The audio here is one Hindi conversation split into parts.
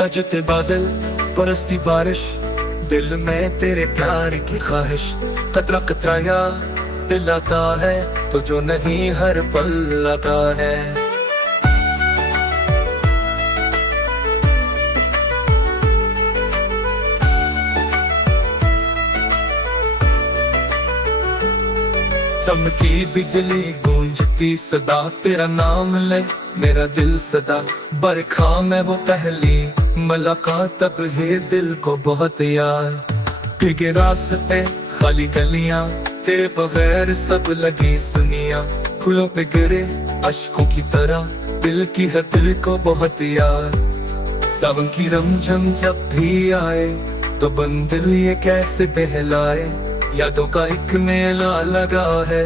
तजते बादल बरसती बारिश, दिल में तेरे प्यार की ख्वाहिश। कतरा कतरा या दिल आता है तो जो नहीं हर पल आता है। चमकी बिजली गूंजती सदा, तेरा नाम ले मेरा दिल सदा। बरखा में वो पहली मुलाकात, तब है दिल को बहुत याद। भीगे रास्ते खाली गलियां, तेरे बगैर सब लगी सुनिया। फूलों पे गिरे अश्कों की तरह, दिल की है दिल को बहुत याद। सावन की रमझम जब भी आए तो बन दिल ये कैसे बहलाए। यादों का एक मेला लगा है,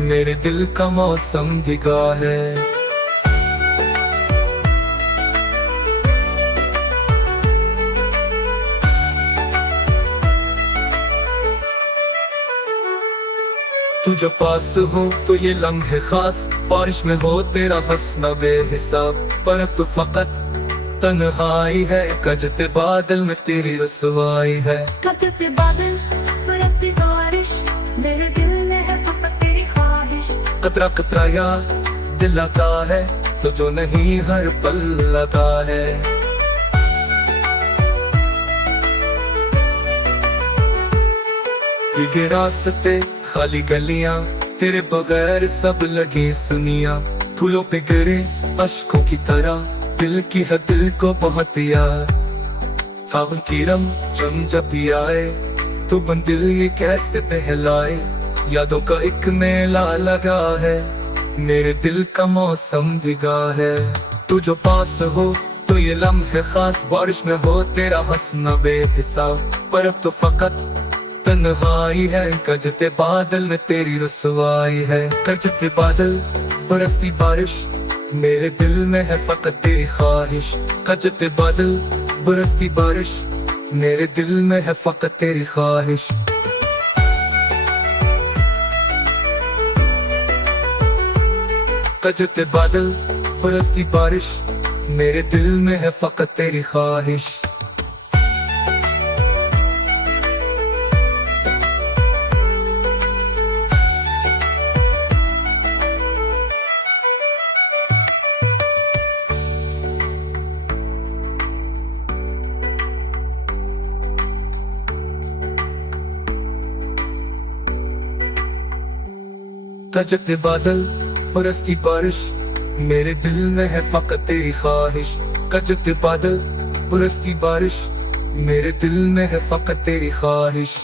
मेरे दिल का मौसम भीगा है। तू जब पास हो तो ये लम्हे खास, बारिश में हो तेरा हंसना बेहिसाब। पर अब तो फकत तन्हाई है, गजते बादल में तेरी रसवाई है। गजते बादल बरसती बारिश, मेरे दिल में है फकत तेरी ख्वाहिश। कतरा कतरा याद दिल आता है तो जो नहीं हर पल आता है। भीगे रास्ते खाली गलियां, तेरे बगैर सब लगी सुनिया। फूलों पे गिरे अश्कों की तरह, दिल की है दिल को बहुत याद। सावन की रमझम जब भी आए तो बन दिल ये कैसे बहलाए। यादों का एक मेला लगा है, मेरे दिल का मौसम भीगा है। तू जो पास हो तो ये लम्हे खास, बारिश में हो तेरा हंसना बेहिसाब। पर अब तो फकत तन्हाई है, गजते बादल में तेरी रसवाई है। गजते बादल बरसती बारिश, मेरे दिल में है फकत तेरी ख्वाहिश। गजते बादल बरसती बारिश, मेरे दिल में है फकत तेरी ख्वाहिश। गजते बादल बरसती बारिश, मेरे दिल में है फकत तेरी ख्वाहिश। गजते बादल बरसती बारिश, मेरे दिल में है फकत तेरी ख्वाहिश। गजते बादल बरसती बारिश, मेरे दिल में है फकत तेरी ख्वाहिश।